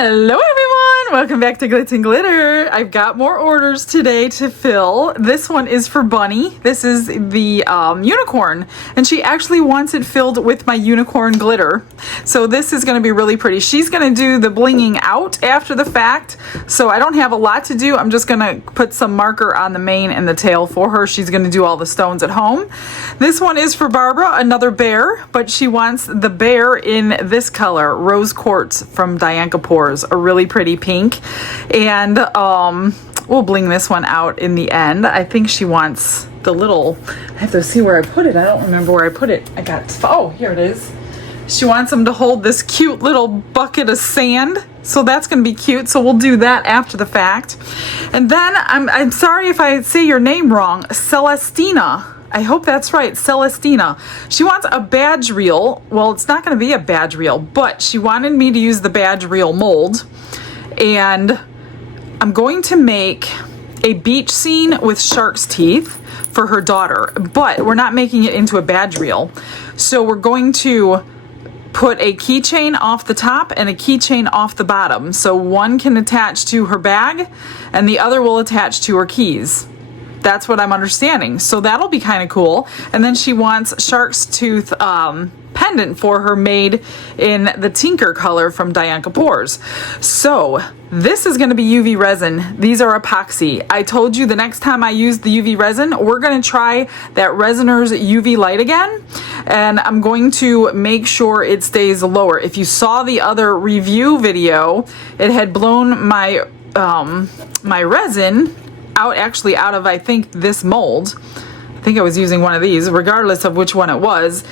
Hello everyone! Welcome back to Glitz and Glitter. I've got more orders today to fill. This one is for Bunny. This is the unicorn, and she actually wants it filled with my unicorn glitter. So this is going to be really pretty. She's going to do the blinging out after the fact, so I don't have a lot to do. I'm just going to put some marker on the mane and the tail for her. She's going to do all the stones at home. This one is for Barbara, another bear, but she wants the bear in this color, Rose Quartz from Pores, a really pretty pink. And we'll bling this one out in the end. I think she wants the little, I have to see where I put it. I don't remember where I put it. Oh, here it is. She wants them to hold this cute little bucket of sand. So that's going to be cute. So we'll do that after the fact. And then I'm sorry if I say your name wrong, Celestina. I hope that's right, Celestina. She wants a badge reel. Well, it's not going to be a badge reel, but she wanted me to use the badge reel mold. And I'm going to make a beach scene with shark's teeth for her daughter, but we're not making it into a badge reel. So we're going to put a keychain off the top and a keychain off the bottom. So one can attach to her bag and the other will attach to her keys. That's what I'm understanding. So that'll be kind of cool. And then she wants shark's tooth pendant for her made in the Tinker color from Pores. So this is going to be UV resin. These are epoxy. I told you the next time I use the UV resin, we're going to try that Resiners UV light again. And I'm going to make sure it stays lower. If you saw the other review video, it had blown my my resin out of, I think, this mold. I think I was using one of these, regardless of which one it was.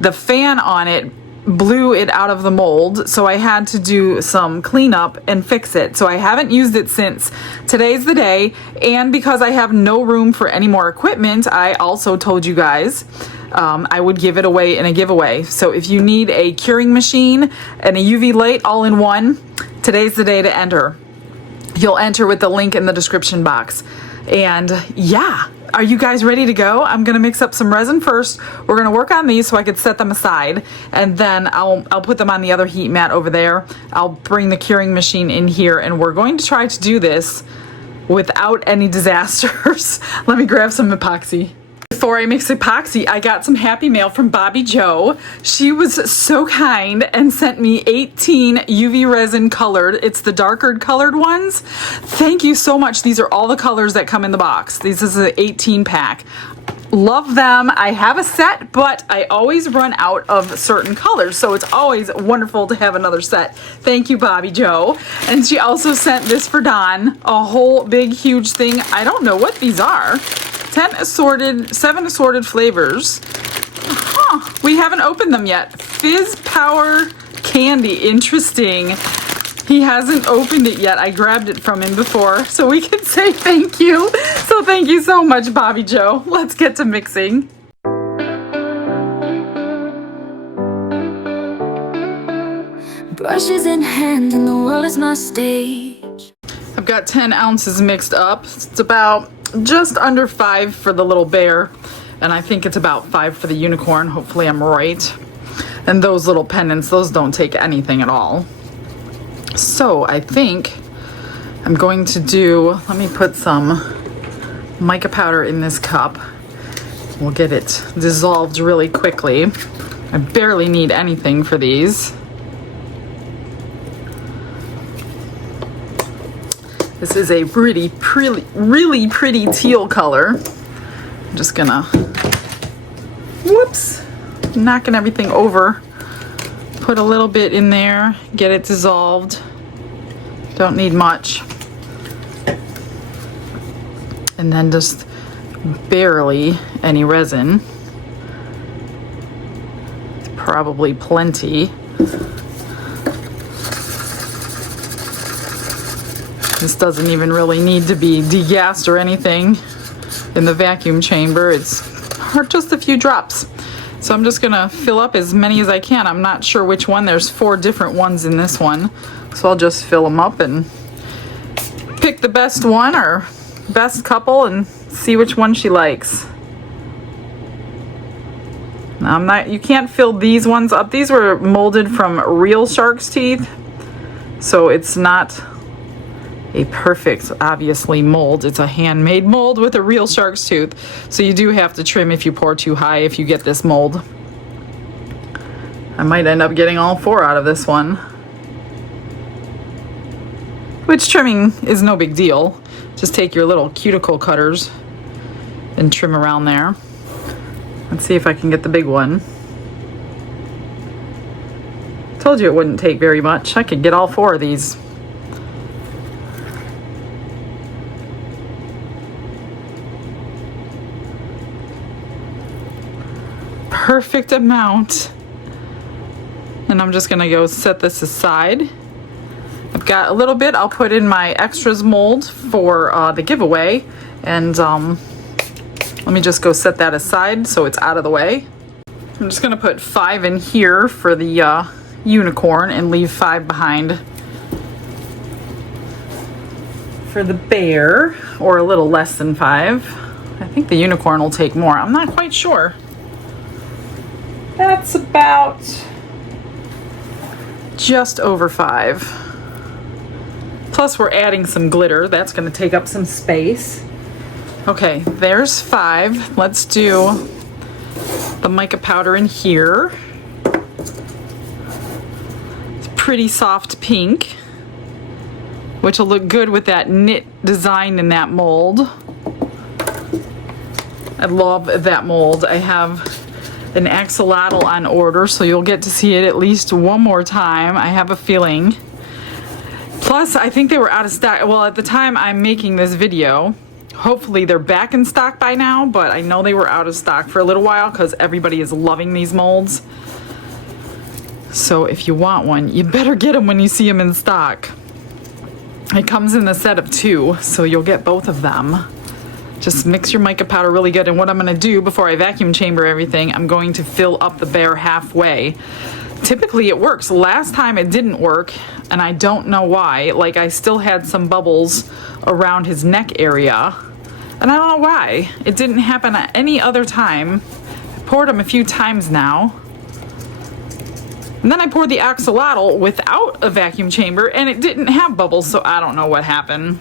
The fan on it blew it out of the mold, so I had to do some cleanup and fix it. So I haven't used it since. Today's the day, and because I have no room for any more equipment, I also told you guys I would give it away in a giveaway. So if you need a curing machine and a UV light all in one, today's the day to enter. You'll enter with the link in the description box. And yeah, are you guys ready to go? I'm gonna mix up some resin first. We're gonna work on these so I could set them aside, and then I'll put them on the other heat mat over there. I'll bring the curing machine in here, and we're going to try to do this without any disasters. Let me grab some epoxy. Before I mix epoxy, I got some happy mail from Bobby Joe. She was so kind and sent me 18 UV resin colored. It's the darker colored ones. Thank you so much. These are all the colors that come in the box. This is an 18 pack. Love them. I have a set, but I always run out of certain colors, so it's always wonderful to have another set. Thank you, Bobby Joe. And she also sent this for Don, a whole big huge thing. I don't know what these are. 7 assorted flavors. Huh, we haven't opened them yet. Fizz Power Candy, interesting. He hasn't opened it yet. I grabbed it from him before, so we can say thank you. So thank you so much, Bobby Joe. Let's get to mixing. Brushes in hand and the world is my stage. I've got 10 ounces mixed up. It's about just under 5 for the little bear, and I think it's about 5 for the unicorn. Hopefully I'm right. And those little pendants, those don't take anything at all. So I think I'm going to do, let me put some mica powder in this cup. We'll get it dissolved really quickly. I barely need anything for these. This is a really pretty teal color. I'm just gonna, whoops, knocking everything over. Put a little bit in there, get it dissolved. Don't need much. And then just barely any resin. Probably plenty. This doesn't even really need to be degassed or anything in the vacuum chamber. It's just a few drops. So I'm just gonna fill up as many as I can. I'm not sure which one. There's 4 different ones in this one. So I'll just fill them up and pick the best one or best couple and see which one she likes. Now you can't fill these ones up. These were molded from real shark's teeth. So it's not a perfect, obviously, mold. It's a handmade mold with a real shark's tooth. So you do have to trim if you pour too high if you get this mold. I might end up getting all 4 out of this one. Which trimming is no big deal. Just take your little cuticle cutters and trim around there. Let's see if I can get the big one. Told you it wouldn't take very much. I could get all 4 of these. Perfect amount. And I'm just gonna go set this aside. I've got a little bit I'll put in my extras mold for the giveaway, and let me just go set that aside so it's out of the way. I'm just gonna put 5 in here for the unicorn and leave 5 behind for the bear, or a little less than 5. I think the unicorn will take more. I'm not quite sure. That's about just over 5. Plus we're adding some glitter. That's going to take up some space. Okay, there's 5. Let's do the mica powder in here. It's pretty soft pink, which will look good with that knit design in that mold. I love that mold. I have an axolotl on order, so you'll get to see it at least one more time, I have a feeling. Plus, I think they were out of stock. Well, at the time I'm making this video, hopefully they're back in stock by now, but I know they were out of stock for a little while because everybody is loving these molds. So if you want one, you better get them when you see them in stock. It comes in a set of 2, so you'll get both of them. Just mix your mica powder really good, and what I'm going to do before I vacuum chamber everything, I'm going to fill up the bear halfway. Typically it works. Last time it didn't work, and I don't know why. Like, I still had some bubbles around his neck area, and I don't know why. It didn't happen at any other time. I poured them a few times now. And then I poured the axolotl without a vacuum chamber, and it didn't have bubbles, so I don't know what happened.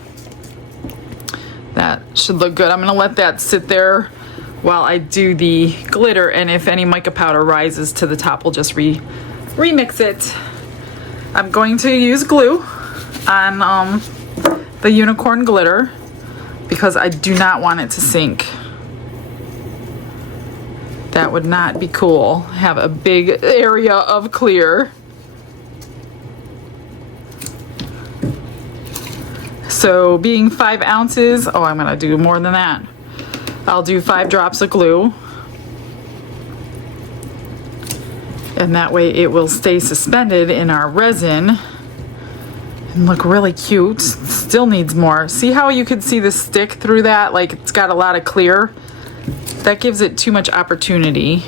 That should look good. I'm gonna let that sit there while I do the glitter, and if any mica powder rises to the top, we'll just remix it. I'm going to use glue on the unicorn glitter because I do not want it to sink. That would not be cool. Have a big area of clear. So being 5 ounces, oh, I'm gonna do more than that. I'll do 5 drops of glue. And that way it will stay suspended in our resin and look really cute. Still needs more. See how you could see the stick through that? Like, it's got a lot of clear. That gives it too much opportunity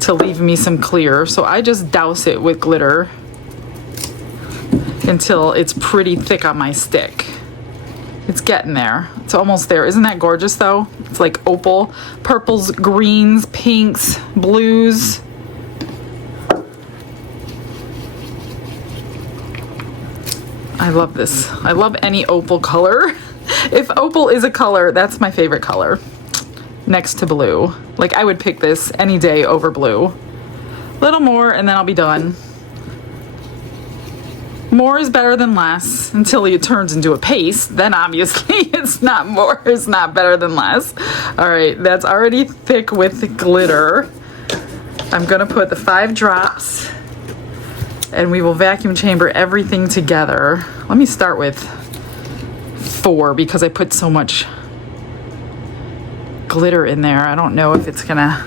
to leave me some clear. So I just douse it with glitter until it's pretty thick on my stick. It's getting there. It's almost there. Isn't that gorgeous though? It's like opal, purples, greens, pinks, blues. I love this. I love any opal color. If opal is a color, that's my favorite color. Next to blue. Like, I would pick this any day over blue. A little more and then I'll be done. More is better than less until it turns into a paste. Then obviously it's not more, it's not better than less. All right, that's already thick with glitter. I'm gonna put the 5 drops and we will vacuum chamber everything together. Let me start with 4 because I put so much glitter in there. I don't know if it's gonna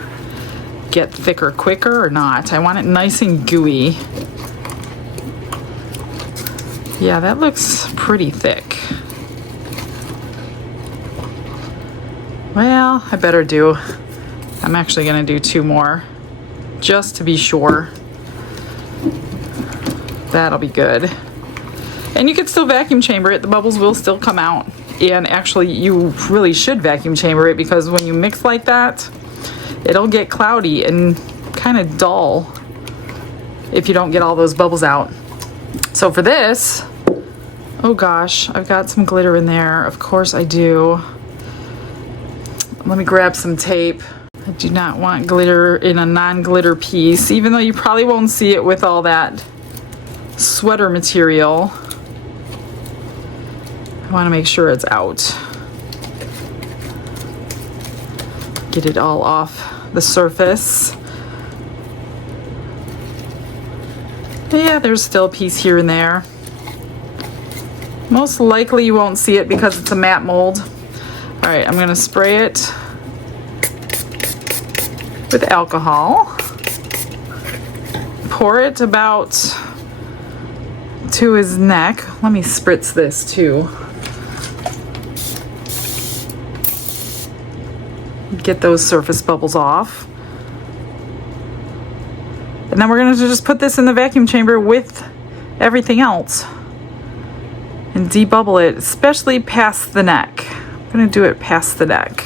get thicker quicker or not. I want it nice and gooey. Yeah, that looks pretty thick. Well, I better do. I'm actually gonna do 2 more just to be sure. That'll be good. And you can still vacuum chamber it. The bubbles will still come out. And actually, you really should vacuum chamber it because when you mix like that, it'll get cloudy and kind of dull if you don't get all those bubbles out. So for this, oh gosh, I've got some glitter in there. Of course I do. Let me grab some tape. I do not want glitter in a non-glitter piece, even though you probably won't see it with all that sweater material. I want to make sure it's out. Get it all off the surface. Yeah, there's still a piece here and there. Most likely you won't see it because it's a matte mold. All right, I'm gonna spray it with alcohol. Pour it about to his neck. Let me spritz this too. Get those surface bubbles off. And then we're going to just put this in the vacuum chamber with everything else and debubble it, especially past the neck. I'm going to do it past the neck.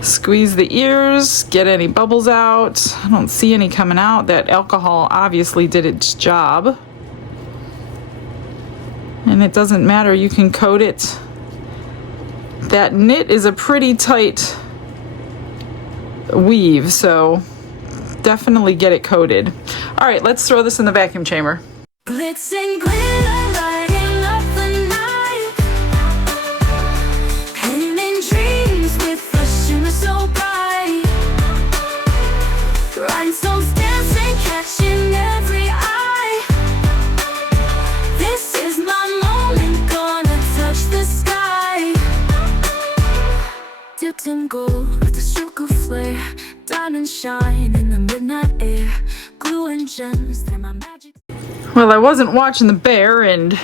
Squeeze the ears, get any bubbles out. I don't see any coming out. That alcohol obviously did its job. And it doesn't matter, you can coat it. That knit is a pretty tight weave, so definitely get it coated. All right, let's throw this in the vacuum chamber. Glitz and glitter lighting up the night, painting dreams with a shimmer so bright, rhinestones dancing, catching every eye. This is my moment, gonna touch the sky. Dipped in gold with a stroke of flare, diamond shine in the midnight air, glue and gems, they're my magic. Well, I wasn't watching the bear and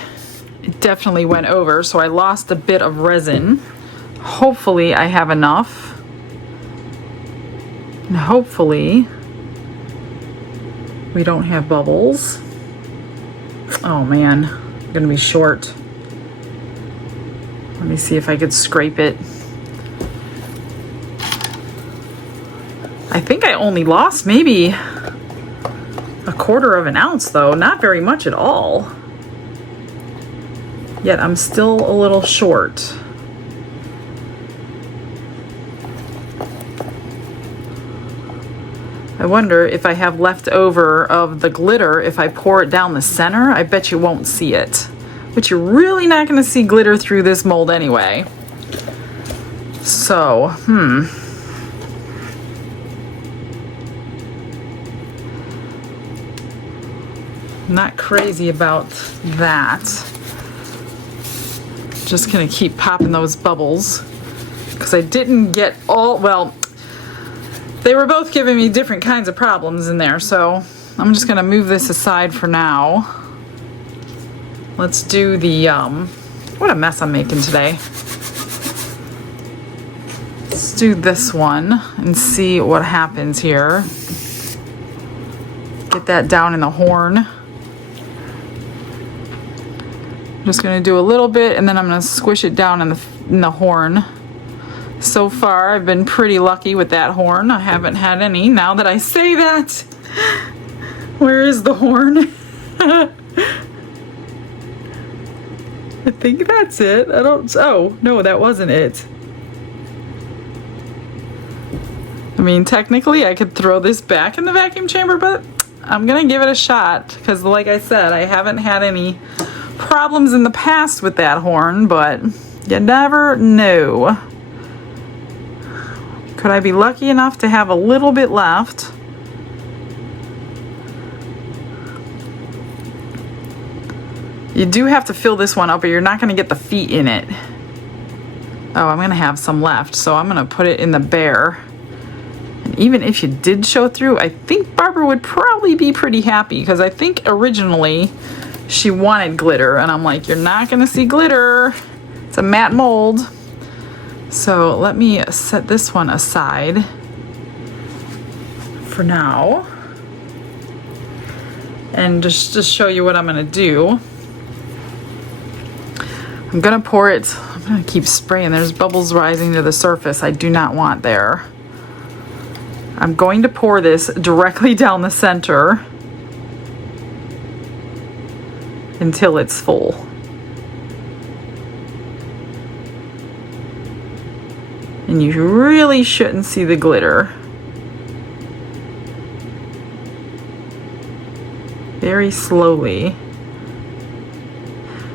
it definitely went over, so I lost a bit of resin. Hopefully I have enough. And hopefully we don't have bubbles. Oh man, I'm gonna be short. Let me see if I could scrape it. I think I only lost maybe a quarter of an ounce though, not very much at all. Yet I'm still a little short. I wonder if I have left over of the glitter, if I pour it down the center, I bet you won't see it. But you're really not gonna see glitter through this mold anyway. So, not crazy about that. Just gonna keep popping those bubbles because I didn't get all, well, they were both giving me different kinds of problems in there, so I'm just gonna move this aside for now. Let's do the, what a mess I'm making today. Let's do this one and see what happens here. Get that down in the horn. I'm just gonna do a little bit and then I'm gonna squish it down in the horn. So far, I've been pretty lucky with that horn. I haven't had any. Now that I say that, where is the horn? I think that's it. Oh, no, that wasn't it. I mean, technically, I could throw this back in the vacuum chamber, but I'm gonna give it a shot because, like I said, I haven't had any problems in the past with that horn, but you never know. Could I be lucky enough to have a little bit left? You do have to fill this one up or you're not going to get the feet in it. Oh, I'm going to have some left, so I'm going to put it in the bear. And even if you did show through, I think Barbara would probably be pretty happy because I think originally she wanted glitter and I'm like, you're not going to see glitter. It's a matte mold. So let me set this one aside for now and just show you what I'm going to do. I'm going to pour it. I'm going to keep spraying. There's bubbles rising to the surface I do not want there. I'm going to pour this directly down the center. until it's full. And you really shouldn't see the glitter. Very slowly.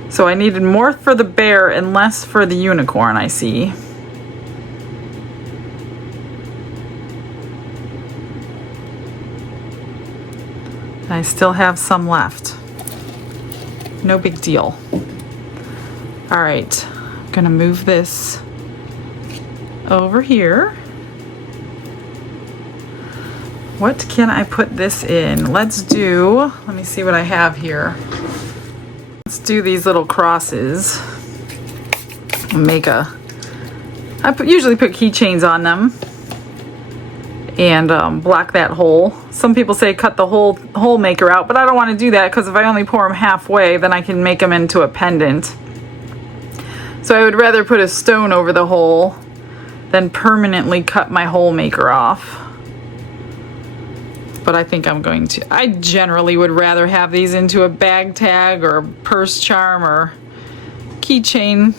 So I needed more for the bear and less for the unicorn, I see. I still have some left. No big deal. All right, I'm gonna move this over here. What can I put this in? Let me see what I have here. Let's do these little crosses. Mica. Usually put keychains on them and block that hole. Some people say cut the hole maker out, but I don't want to do that because if I only pour them halfway, then I can make them into a pendant. So I would rather put a stone over the hole than permanently cut my hole maker off. But I think I'm going to. I generally would rather have these into a bag tag or a purse charm or keychain,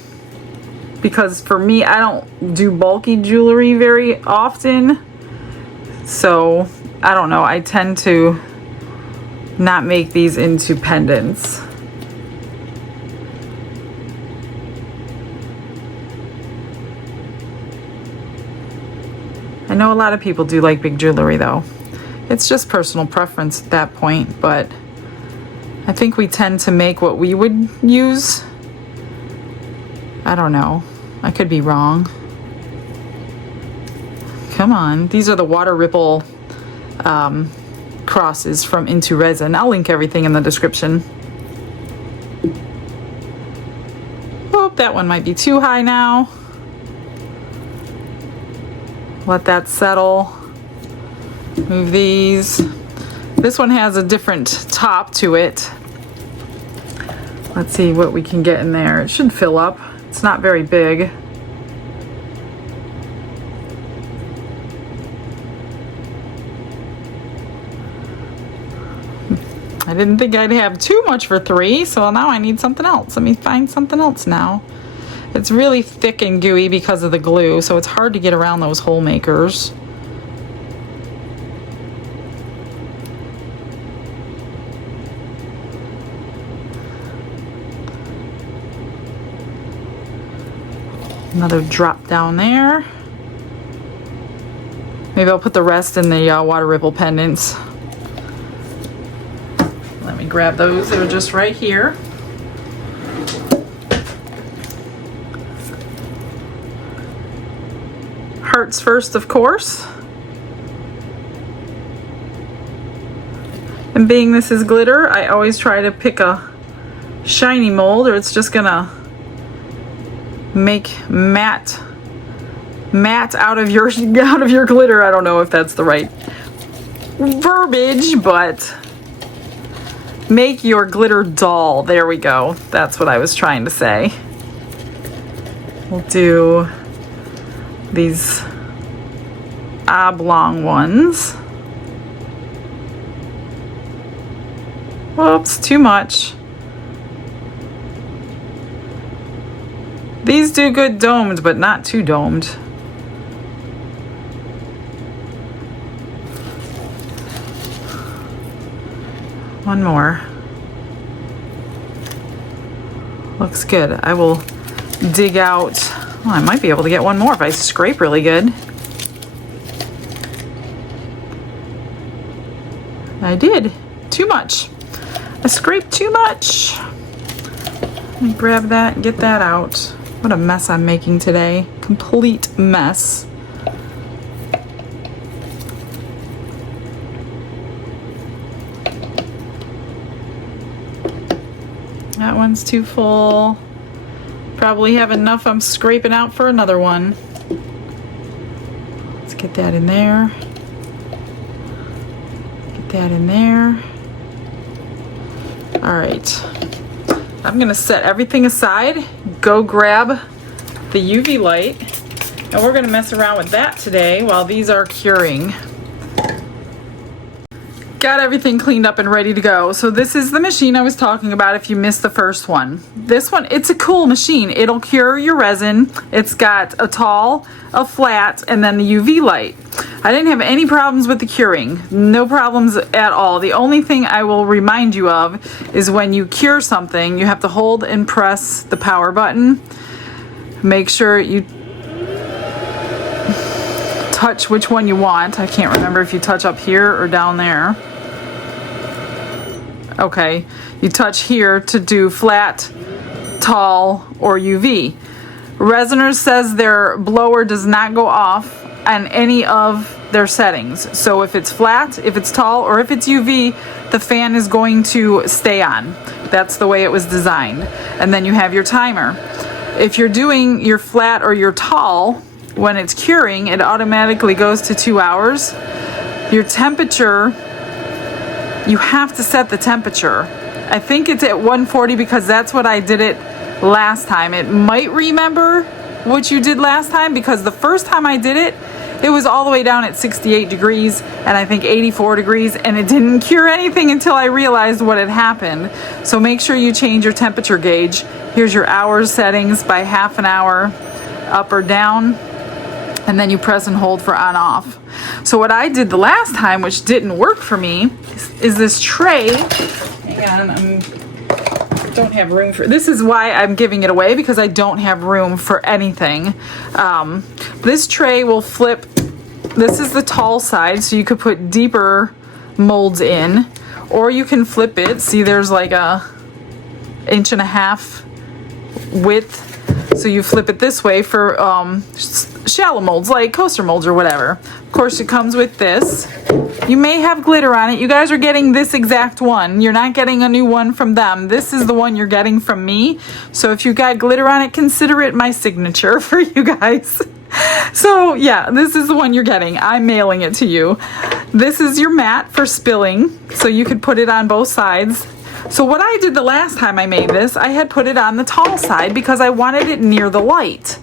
because for me, I don't do bulky jewelry very often. So I don't know, I tend to not make these into pendants. I know a lot of people do like big jewelry though. It's just personal preference at that point, but I think we tend to make what we would use. I don't know. I could be wrong. Come on. These are the water ripple crosses from Into Resin. I'll link everything in the description. Oh, that one might be too high now. Let that settle. Move these. This one has a different top to it. Let's see what we can get in there. It should fill up. It's not very big. I didn't think I'd have too much for 3, so now I need something else. Let me find something else now. It's really thick and gooey because of the glue, so it's hard to get around those hole makers. Another drop down there. Maybe I'll put the rest in the water ripple pendants. Let me grab those. They're just right here. Hearts first, of course. And being this is glitter, I always try to pick a shiny mold or it's just gonna make matte out of your glitter. I don't know if that's the right verbiage, but make your glitter dull. There we go. That's what I was trying to say. We'll do these oblong ones. Whoops, too much. These do good domed, but not too domed. One more. Looks good. I will dig out. Oh, I might be able to get one more if I scrape really good. I did. Too much. I scraped too much. Let me grab that and get that out. What a mess I'm making today. Complete mess. That one's too full. Probably have enough I'm scraping out for another one. Let's get that in there. Get that in there. All right. I'm gonna set everything aside, go grab the UV light, and we're gonna mess around with that today while these are curing. got everything cleaned up and ready to go. So this is the machine I was talking about if you missed the first one. This one, it's a cool machine. It'll cure your resin. It's got a tall, a flat, and then the UV light. I didn't have any problems with the curing. No problems at all. The only thing I will remind you of is when you cure something, you have to hold and press the power button. Make sure you touch which one you want. I can't remember if you touch up here or down there. Okay, you touch here to do flat, tall, or UV. Resiners says their blower does not go off on any of their settings. So if it's flat, if it's tall, or if it's UV, the fan is going to stay on. That's the way it was designed. And then you have your timer. If you're doing your flat or your tall, when it's curing, it automatically goes to 2 hours. Your temperature, you have to set the temperature. I think it's at 140 because that's what I did it last time. It might remember what you did last time because the first time I did it, it was all the way down at 68 degrees and I think 84 degrees, and it didn't cure anything until I realized what had happened. So make sure you change your temperature gauge. Here's your hours settings by half an hour, up or down. And then you press and hold for on off. So what I did the last time, which didn't work for me, is this tray. Hang on, I don't have room for, this is why I'm giving it away, because I don't have room for anything. This tray will flip. This is the tall side, so you could put deeper molds in, or you can flip it. See, there's like a 1.5 inch width. So you flip it this way for shallow molds, like coaster molds or whatever. Of course, it comes with this. You may have glitter on it. You guys are getting this exact one. You're not getting a new one from them. This is the one you're getting from me. So if you got glitter on it, consider it my signature for you guys. So yeah, this is the one you're getting. I'm mailing it to you. This is your mat for spilling, so you could put it on both sides. So what I did the last time I made this, I had put it on the tall side because I wanted it near the light.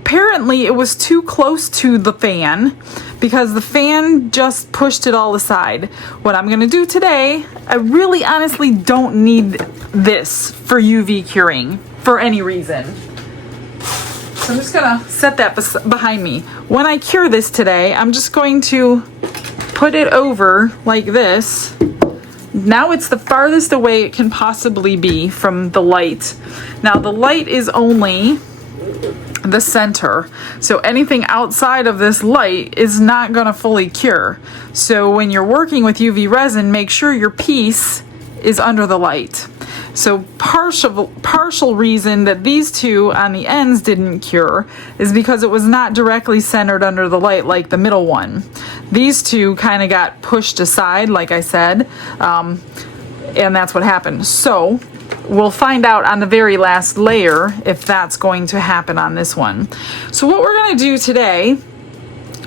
Apparently it was too close to the fan because the fan just pushed it all aside. What I'm gonna do today, I really honestly don't need this for UV curing for any reason. So I'm just gonna set that behind me. When I cure this today, I'm just going to put it over like this. Now it's the farthest away it can possibly be from the light. Now the light is only the center, so anything outside of this light is not going to fully cure. So when you're working with UV resin, make sure your piece is under the light. So partial reason that these two on the ends didn't cure is because it was not directly centered under the light like the middle one. These two kind of got pushed aside, like I said, and that's what happened. So we'll find out on the very last layer if that's going to happen on this one. So what we're going to do today,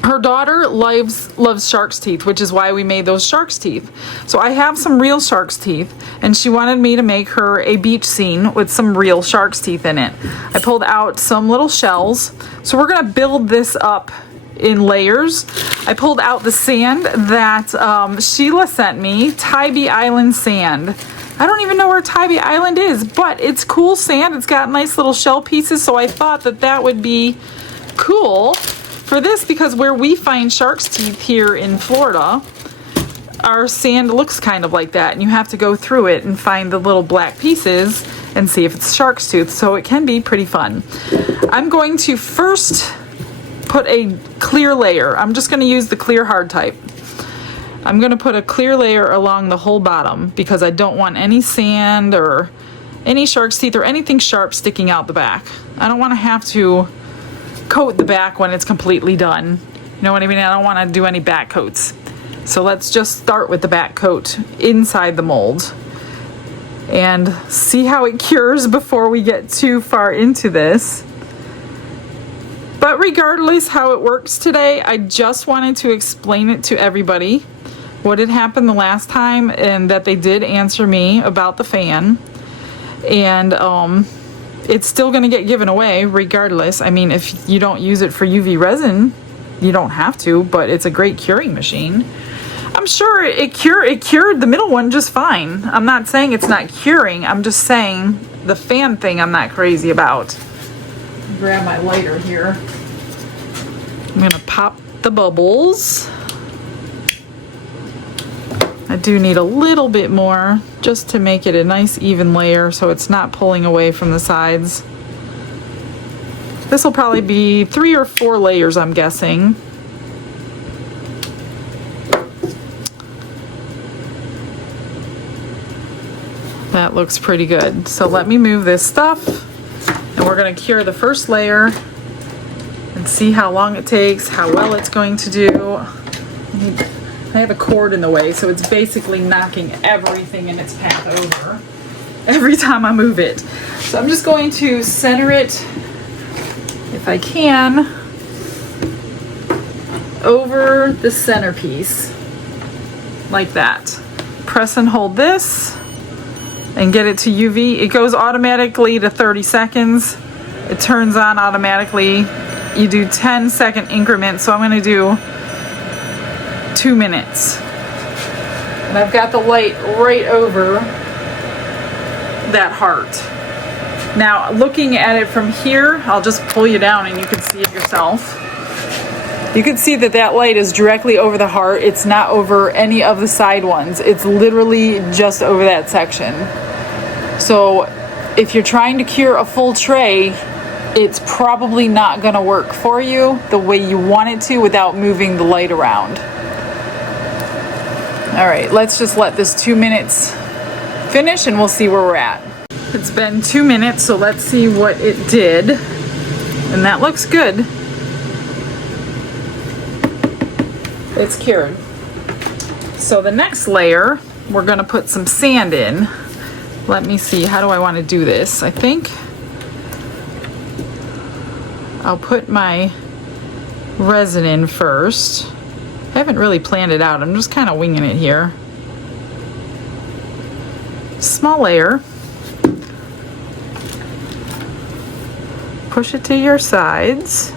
her daughter loves shark's teeth, which is why we made those shark's teeth. So I have some real shark's teeth, and she wanted me to make her a beach scene with some real shark's teeth in it. I pulled out some little shells. So we're going to build this up in layers. I pulled out the sand that Sheila sent me, Tybee Island sand. I don't even know where Tybee Island is, but it's cool sand. It's got nice little shell pieces, so I thought that that would be cool for this, because where we find shark's teeth here in Florida, our sand looks kind of like that, and you have to go through it and find the little black pieces and see if it's shark's tooth, so it can be pretty fun. I'm going to first put a clear layer. I'm just going to use the clear hard type. I'm going to put a clear layer along the whole bottom because I don't want any sand or any shark's teeth or anything sharp sticking out the back. I don't want to have to coat the back when it's completely done. You know what I mean? I don't want to do any back coats. So let's just start with the back coat inside the mold and see how it cures before we get too far into this. But regardless how it works today, I just wanted to explain it to everybody what had happened the last time, and that they did answer me about the fan. And it's still going to get given away regardless. I mean, if you don't use it for UV resin, you don't have to, but it's a great curing machine. I'm sure it cured the middle one just fine. I'm not saying it's not curing. I'm just saying the fan thing I'm not crazy about. Grab my lighter here. I'm gonna pop the bubbles. I do need a little bit more just to make it a nice even layer so it's not pulling away from the sides. This will probably be 3 or 4 layers, I'm guessing. That looks pretty good. So let me move this stuff and we're gonna cure the first layer and see how long it takes, how well it's going to do. I have a cord in the way, so it's basically knocking everything in its path over every time I move it. So I'm just going to center it, if I can, over the centerpiece, like that. Press and hold this and get it to UV. It goes automatically to 30 seconds. It turns on automatically. You do 10-second increments, so I'm gonna do 2 minutes. And I've got the light right over that heart. Now, looking at it from here, I'll just pull you down and you can see it yourself. You can see that that light is directly over the heart. It's not over any of the side ones. It's literally just over that section. So if you're trying to cure a full tray, it's probably not gonna work for you the way you want it to without moving the light around. All right, let's just let this 2 minutes finish and we'll see where we're at. It's been 2 minutes, so let's see what it did. And that looks good. It's cured. So the next layer, we're gonna put some sand in. Let me see, how do I wanna do this? I think I'll put my resin in first. I haven't really planned it out. I'm just kind of winging it here. Small layer. Push it to your sides.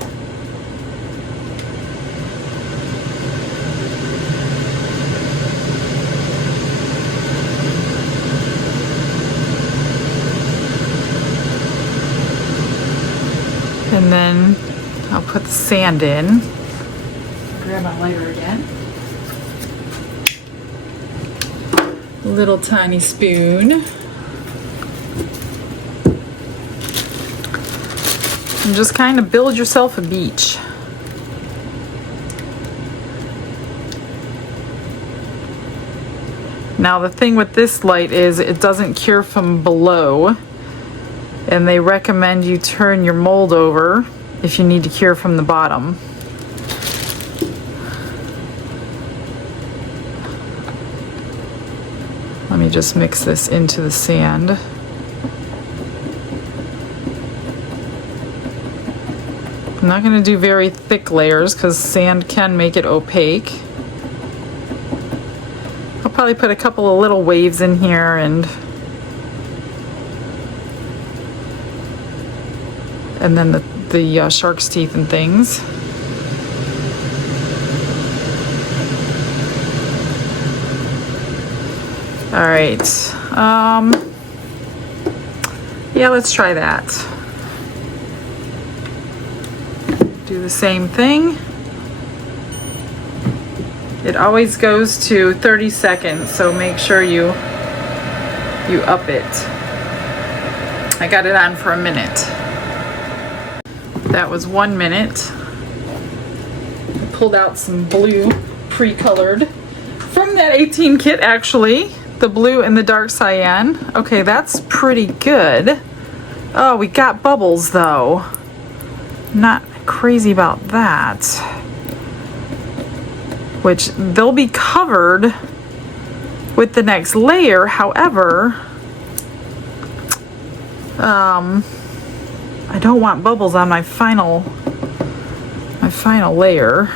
And then I'll put the sand in. Grab my lighter again. Little tiny spoon. And just kind of build yourself a beach. Now the thing with this light is it doesn't cure from below, and they recommend you turn your mold over if you need to cure from the bottom. Let me just mix this into the sand. I'm not going to do very thick layers because sand can make it opaque. I'll probably put a couple of little waves in here and then the shark's teeth and things. All right, yeah, let's try that. Do the same thing. It always goes to 30 seconds, so make sure you up it. I got it on for a minute. That was 1 minute. I pulled out some blue pre-colored from that 18 kit, actually. The blue and the dark cyan. Okay, that's pretty good. Oh, we got bubbles though. Not crazy about that. Which they'll be covered with the next layer. However, I don't want bubbles on my final layer.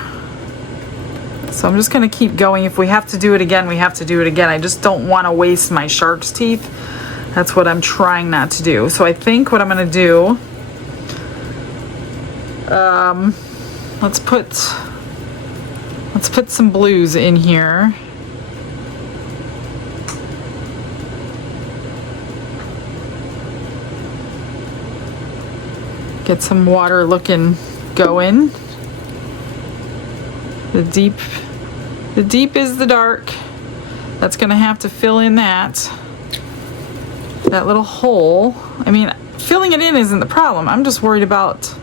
So I'm just gonna keep going. If we have to do it again, we have to do it again. I just don't want to waste my shark's teeth. That's what I'm trying not to do. So I think what I'm gonna do, let's put some blues in here. Get some water looking going. The deep is the dark. That's gonna have to fill in that little hole. I mean, filling it in isn't the problem. I'm just worried about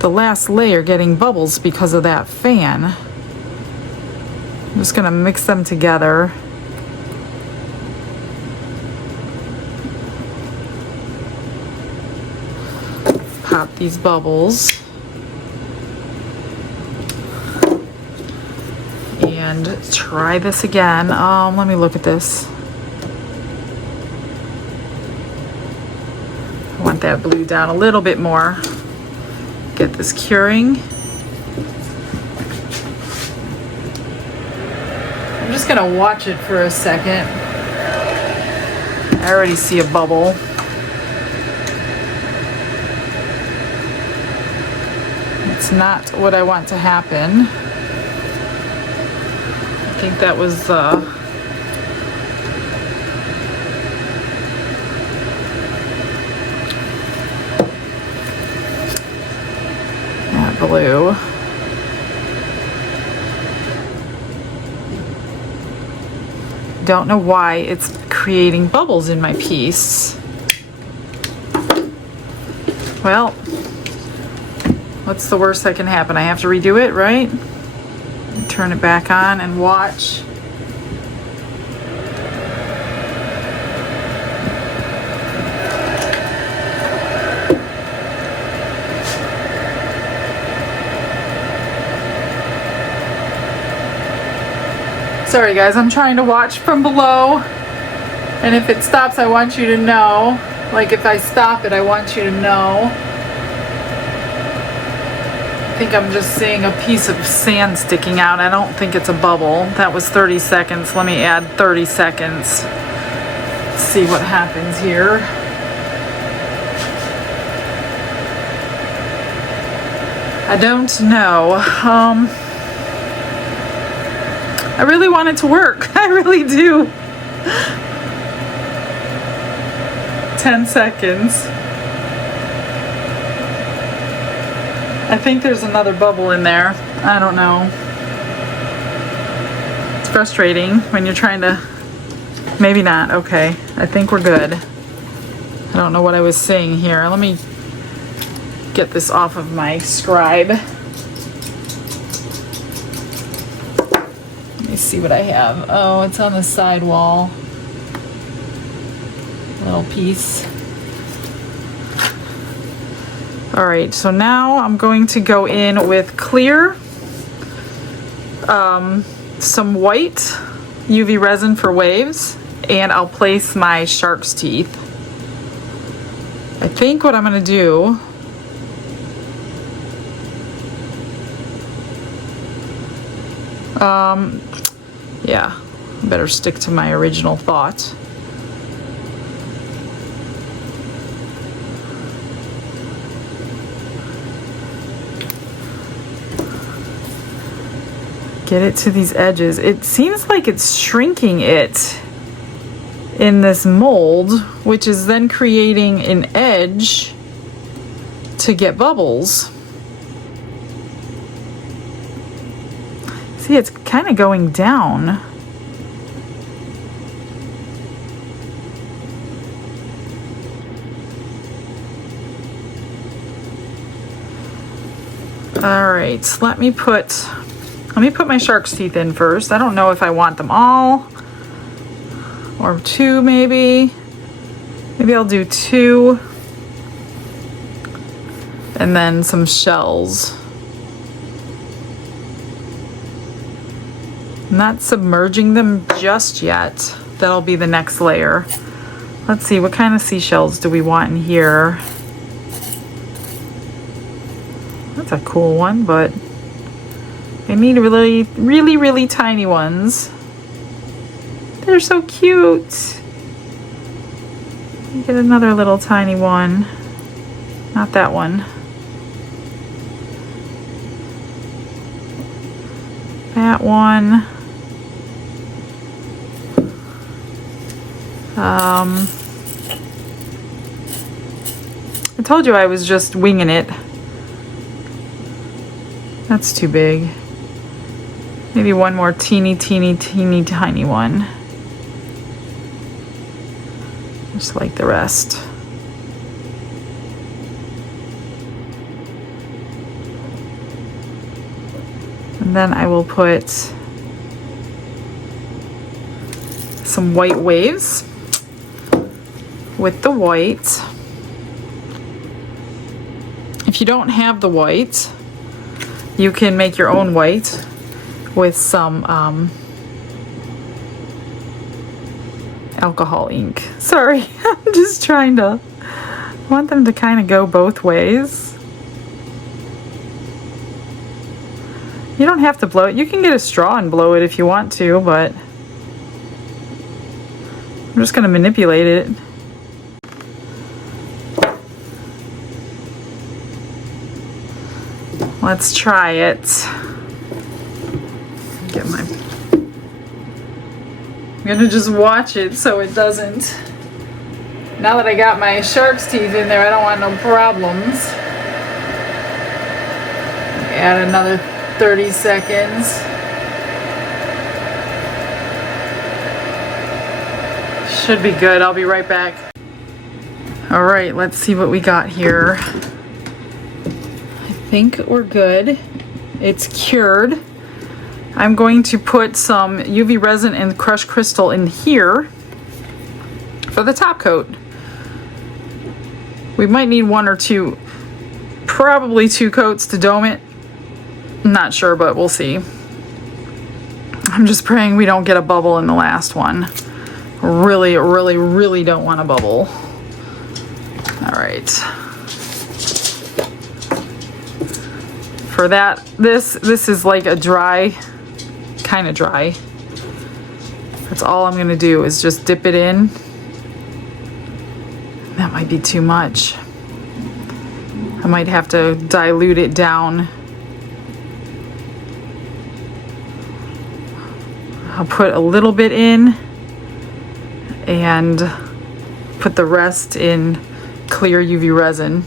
the last layer getting bubbles because of that fan. I'm just gonna mix them together. Pop these bubbles. And try this again. Let me look at this. I want that blue down a little bit more. Get this curing. I'm just gonna watch it for a second. I already see a bubble. It's not what I want to happen. I think that was that blue. Don't know why it's creating bubbles in my piece. Well, what's the worst that can happen? I have to redo it, right? Turn it back on and watch. Sorry guys, I'm trying to watch from below, and if it stops I want you to know. Like if I stop it, I want you to know. I think I'm just seeing a piece of sand sticking out. I don't think it's a bubble. That was 30 seconds. Let me add 30 seconds. Let's see what happens here. I don't know. I really want it to work. I really do. 10 seconds. I think there's another bubble in there. I don't know. It's frustrating when you're trying to... Maybe not. Okay. I think we're good. I don't know what I was saying here. Let me get this off of my scribe. Let me see what I have. Oh, it's on the side wall. Little piece. All right, so now I'm going to go in with clear, some white UV resin for waves, and I'll place my shark's teeth. I think what I'm gonna do yeah, better stick to my original thought. Get it to these edges. It seems like it's shrinking it in this mold, which is then creating an edge to get bubbles. See, it's kind of going down. All right, let me put my shark's teeth in first. I don't know if I want them all or two, maybe. Maybe I'll do two and then some shells. I'm not submerging them just yet. That'll be the next layer. Let's see, what kind of seashells do we want in here? That's a cool one, but I need really tiny ones. They're so cute. Get another little tiny one. Not that one. That one. I told you I was just winging it. That's too big. Maybe one more teeny tiny one. Just like the rest. And then I will put some white waves with the white. If you don't have the white, you can make your own white with some alcohol ink. Sorry, I'm just trying to, I want them to kind of go both ways. You don't have to blow it. You can get a straw and blow it if you want to, but I'm just going to manipulate it. Let's try it. Get my... I'm gonna just watch it so it doesn't... Now that I got my shark's teeth in there, I don't want no problems. Add another 30 seconds. Should be good. I'll be right back. All right, let's see what we got here. I think we're good. It's cured. I'm going to put some UV resin and crushed crystal in here for the top coat. We might need one or two, probably 2 coats to dome it. Not sure, but we'll see. I'm just praying we don't get a bubble in the last one. Really, really, really don't want a bubble. All right. For that, this is like a dry, kind of dry. That's all I'm gonna do is just dip it in. That might be too much. I might have to dilute it down. I'll put a little bit in and put the rest in clear UV resin.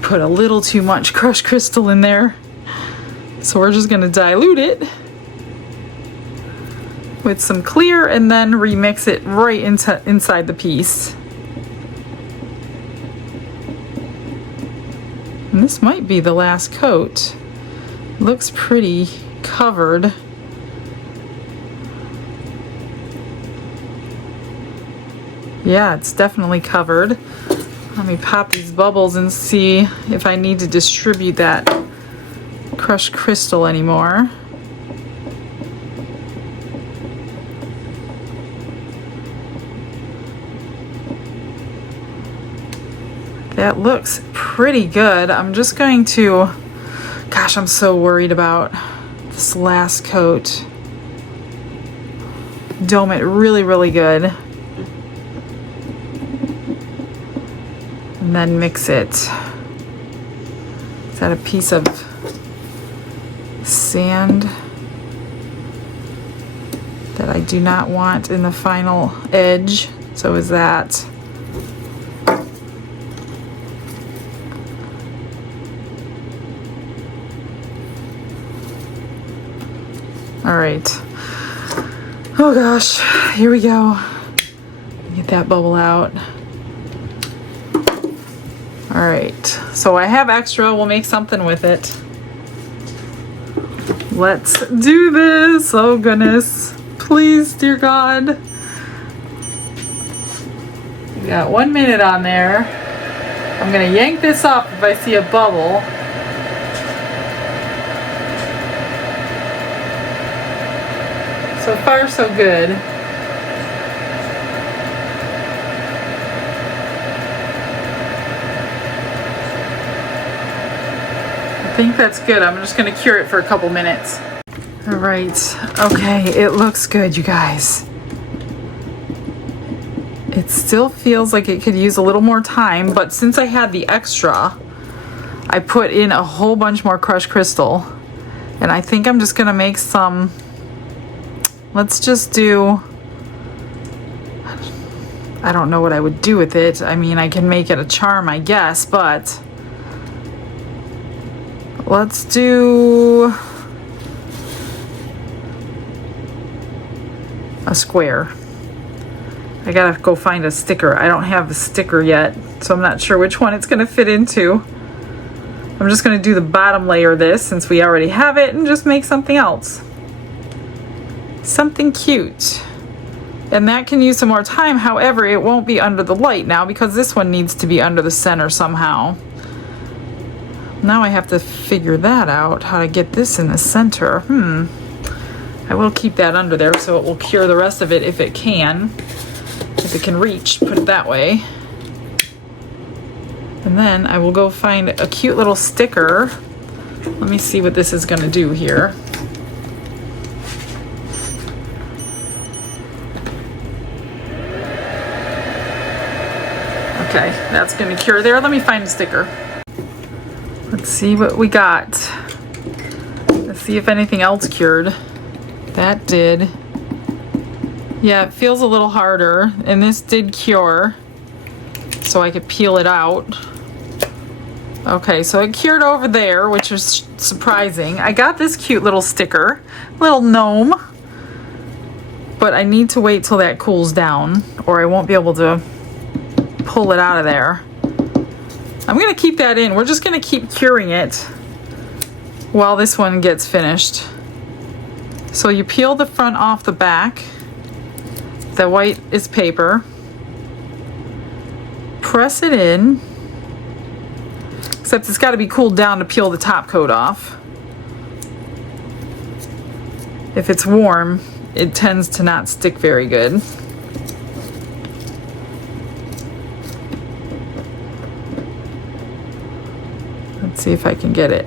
Put a little too much crushed crystal in there. So we're just gonna dilute it with some clear and then remix it right inside the piece. And this might be the last coat. Looks pretty covered. Yeah, it's definitely covered. Let me pop these bubbles and see if I need to distribute that crushed crystal anymore. That looks pretty good. I'm just going to, gosh, I'm so worried about this last coat. Dome it really, really good. And then mix it. Is that a piece of sand that I do not want in the final edge? So is that. All right. Oh gosh, here we go. Get that bubble out. All right, so I have extra. We'll make something with it. Let's do this. Oh goodness. Please, dear God. We got 1 minute on there. I'm gonna yank this up if I see a bubble. So far, so good. I think that's good. I'm just gonna cure it for a couple minutes. All right, okay, it looks good, you guys. It still feels like it could use a little more time, but since I had the extra, I put in a whole bunch more crushed crystal. And I think I'm just gonna make some, let's just do I don't know what I would do with it. I mean, I can make it a charm, I guess, but let's do a square. I gotta go find a sticker. I don't have a sticker yet, so I'm not sure which one it's gonna fit into. I'm just gonna do the bottom layer of this since we already have it and just make something else. Something cute. And that can use some more time. However, it won't be under the light now because this one needs to be under the center somehow. Now I have to figure that out, how to get this in the center. I will keep that under there so it will cure the rest of it if it can. If it can reach, put it that way. And then I will go find a cute little sticker. Let me see what this is going to do here. Okay, that's going to cure there. Let me find a sticker. Let's see what we got. Let's see if anything else cured. That did. Yeah, it feels a little harder, and this did cure, so I could peel it out. Okay, so it cured over there, which is surprising. I got this cute little sticker, little gnome, but I need to wait till that cools down, or I won't be able to pull it out of there. I'm gonna keep that in. We're just gonna keep curing it while this one gets finished. So you peel the front off the back. The white is paper. Press it in. Except it's got to be cooled down to peel the top coat off. If it's warm, it tends to not stick very good. Let's see if I can get it.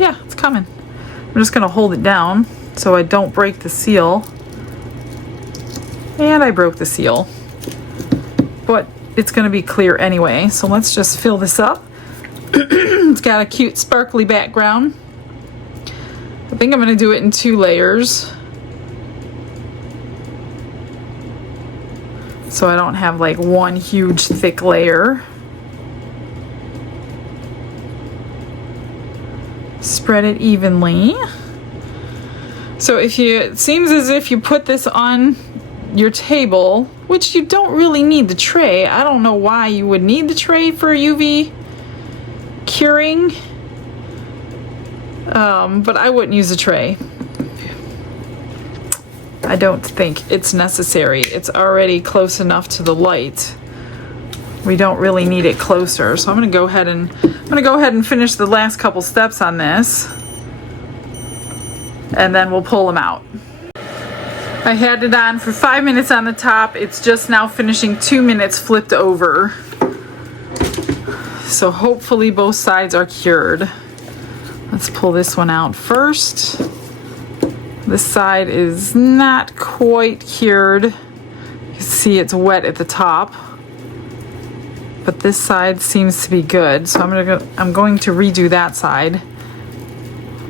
Yeah, it's coming. I'm just going to hold it down so I don't break the seal. And I broke the seal. But it's going to be clear anyway, so let's just fill this up. It's got a cute sparkly background. I think I'm going to do it in 2 layers. So I don't have like one huge thick layer. Spread it evenly. So it seems as if you put this on your table, which you don't really need the tray. I don't know why you would need the tray for UV curing, but I wouldn't use a tray. I don't think it's necessary. It's already close enough to the light. We don't really need it closer. So I'm going to go ahead and finish the last couple steps on this, and then we'll pull them out. I had it on for 5 minutes on the top. It's just now finishing 2 minutes flipped over. So hopefully both sides are cured. Let's pull this one out first. This side is not quite cured. You can see it's wet at the top. But this side seems to be good. So I'm going to redo that side.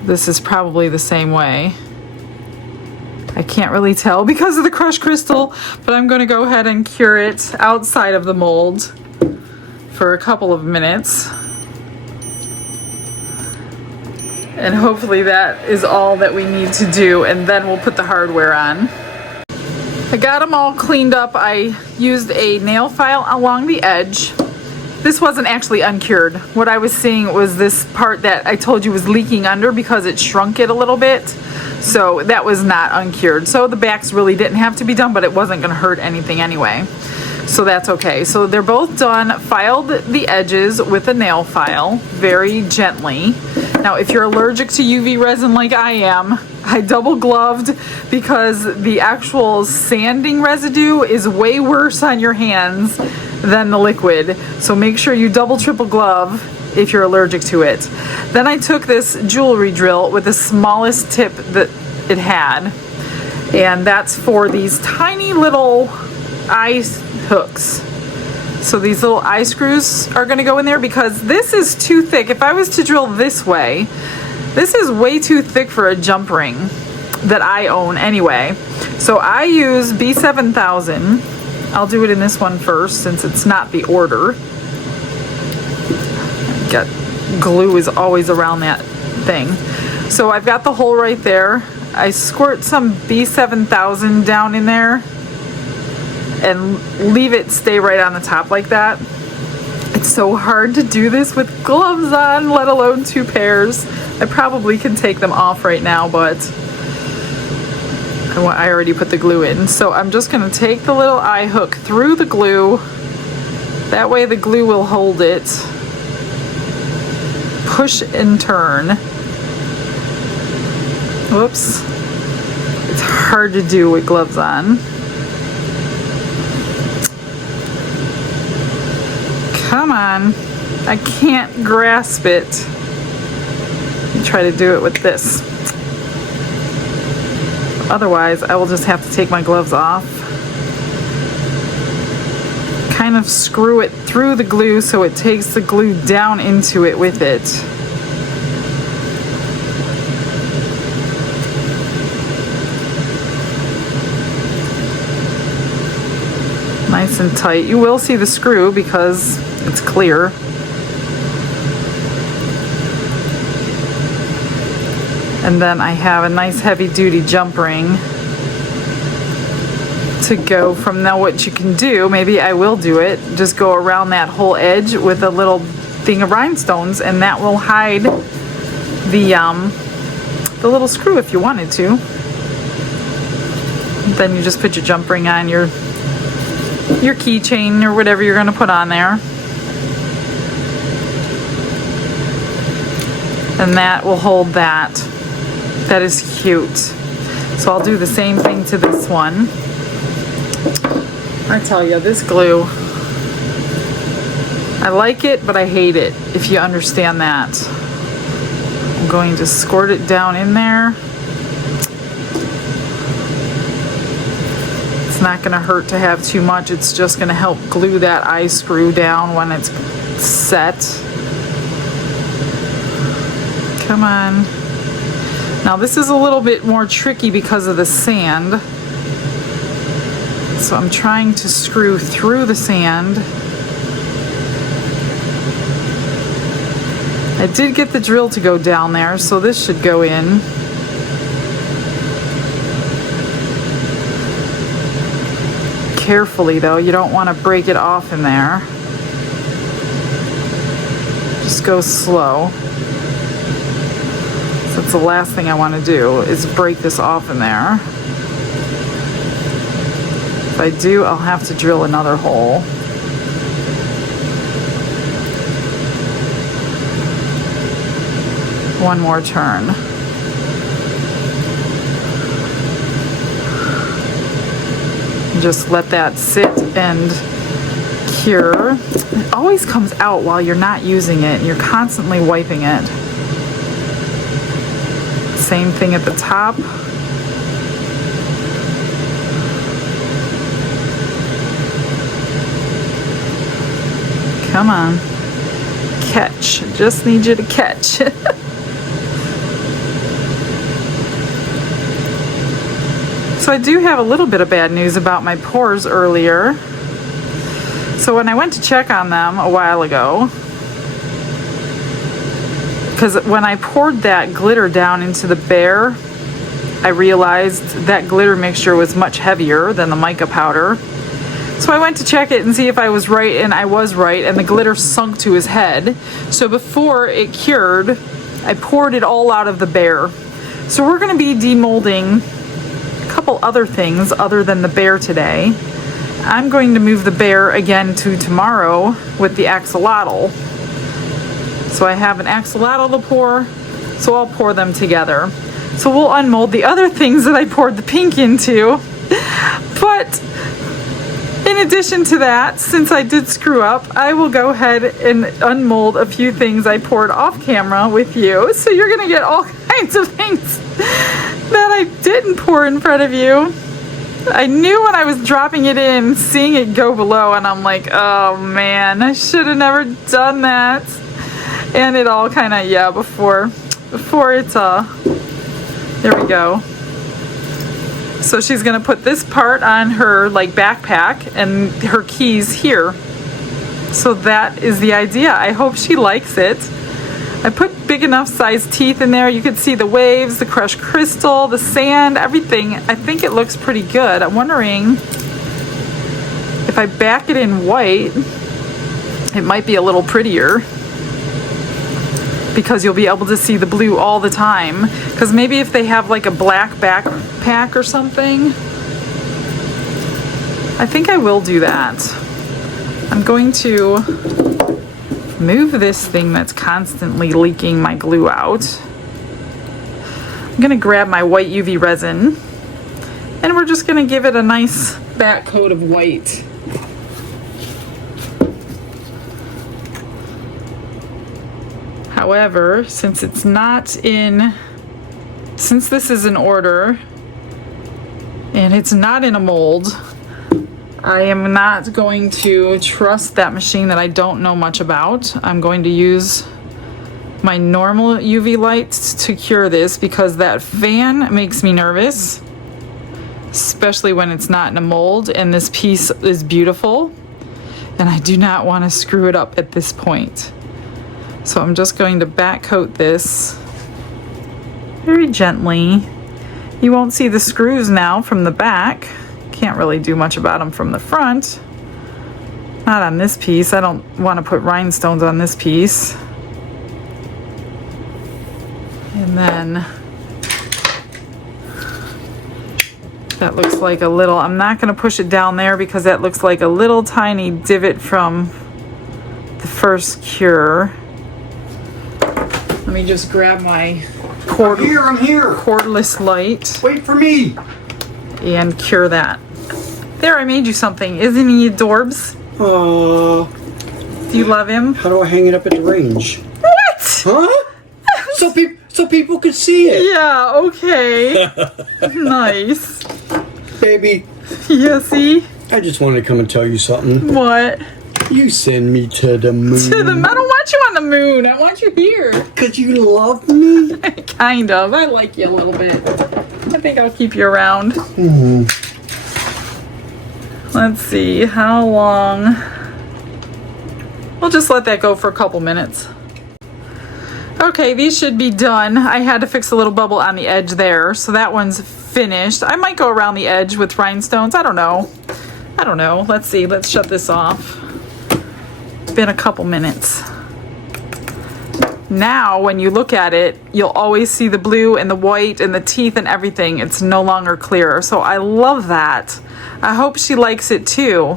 This is probably the same way. I can't really tell because of the crushed crystal, but I'm going to go ahead and cure it outside of the mold for a couple of minutes. And hopefully that is all that we need to do, and then we'll put the hardware on. I got them all cleaned up. I used a nail file along the edge. This wasn't actually uncured. What I was seeing was this part that I told you was leaking under because it shrunk it a little bit. So that was not uncured. So the backs really didn't have to be done, but it wasn't going to hurt anything anyway. So that's okay. So they're both done. Filed the edges with a nail file very gently. Now, if you're allergic to UV resin like I am, I double gloved because the actual sanding residue is way worse on your hands than the liquid. So make sure you double, triple glove if you're allergic to it. Then I took this jewelry drill with the smallest tip that it had, and that's for these tiny little eye hooks. So these little eye screws are going to go in there because this is too thick. If I was to drill this way, this is way too thick for a jump ring. that I own anyway. So I use B7000. I'll do it in this one first since it's not the order. Got glue is always around that thing. So I've got the hole right there. I squirt some B7000 down in there and leave it stay right on the top like that. It's so hard to do this with gloves on, let alone 2 pairs. I probably can take them off right now, but I already put the glue in. So I'm just going to take the little eye hook through the glue. That way the glue will hold it. Push and turn. Whoops. It's hard to do with gloves on. Come on. I can't grasp it. Try to do it with this. Otherwise, I will just have to take my gloves off. Kind of screw it through the glue so it takes the glue down into it with it. Nice and tight. You will see the screw because it's clear. And then I have a nice heavy duty jump ring to go from. Now what you can do, maybe I will do it, just go around that whole edge with a little thing of rhinestones, and that will hide the little screw if you wanted to. Then you just put your jump ring on your keychain or whatever you're going to put on there. And that will hold that. That is cute. So I'll do the same thing to this one. I tell you, this glue, I like it, but I hate it, if you understand that. I'm going to squirt it down in there. It's not going to hurt to have too much. It's just going to help glue that eye screw down when it's set. Come on. Now this is a little bit more tricky because of the sand. So I'm trying to screw through the sand. I did get the drill to go down there, so this should go in. Carefully though, you don't want to break it off in there. Just go slow. That's the last thing I want to do, is break this off in there. If I do, I'll have to drill another hole. One more turn. Just let that sit and cure. It always comes out while you're not using it. You're constantly wiping it. Same thing at the top. Come on. Catch. Just need you to catch. So I do have a little bit of bad news about my pores earlier. So when I went to check on them a while ago, because when I poured that glitter down into the bear, I realized that glitter mixture was much heavier than the mica powder. So I went to check it and see if I was right, and I was right, and the glitter sunk to his head. So before it cured, I poured it all out of the bear. So we're going to be demolding a couple other things other than the bear today. I'm going to move the bear again to tomorrow with the axolotl. So I have an axolotl to pour, so I'll pour them together. So we'll unmold the other things that I poured the pink into. But in addition to that, since I did screw up, I will go ahead and unmold a few things I poured off camera with you. So you're going to get all kinds of things that I didn't pour in front of you. I knew when I was dropping it in, seeing it go below, and I'm like, oh man, I should have never done that. And it all kind of, yeah, before it's, there we go. So she's gonna put this part on her like backpack and her keys here. So that is the idea. I hope she likes it. I put big enough size teeth in there. You can see the waves, the crushed crystal, the sand, everything. I think it looks pretty good. I'm wondering if I back it in white, it might be a little prettier because you'll be able to see the blue all the time. Because maybe if they have like a black backpack or something, I think I will do that. I'm going to move this thing that's constantly leaking my glue out. I'm gonna grab my white UV resin and we're just gonna give it a nice back coat of white. However, since this is an order and it's not in a mold, I am not going to trust that machine that I don't know much about. I'm going to use my normal UV lights to cure this because that fan makes me nervous, especially when it's not in a mold, and this piece is beautiful and I do not want to screw it up at this point. So I'm just going to back coat this very gently. You won't see the screws now from the back. Can't really do much about them from the front. Not on this piece. I don't want to put rhinestones on this piece. And then that looks like a little, I'm not going to push it down there because that looks like a little tiny divot from the first cure. Let me just grab my I'm here. cordless light Wait for me. and cure that. There, I made you something. Isn't he adorbs? Do you love him? How do I hang it up at the range? What? Huh? so people could see it. Yeah, okay. Nice. Baby, Yeah, see? I just wanted to come and tell you something. What? You send me to the moon. I don't want you on the moon. I want you here. Because you love me? Kind of. I like you a little bit. I think I'll keep you around. Let's see, how long? We'll just let that go for a couple minutes. Okay, these should be done. I had to fix a little bubble on the edge there, so that one's finished. I might go around the edge with rhinestones. I don't know. Let's see. Let's shut this off. It's been a couple minutes. Now, when you look at it, you'll always see the blue and the white and the teeth and everything. It's no longer clear, so I love that. I hope she likes it too.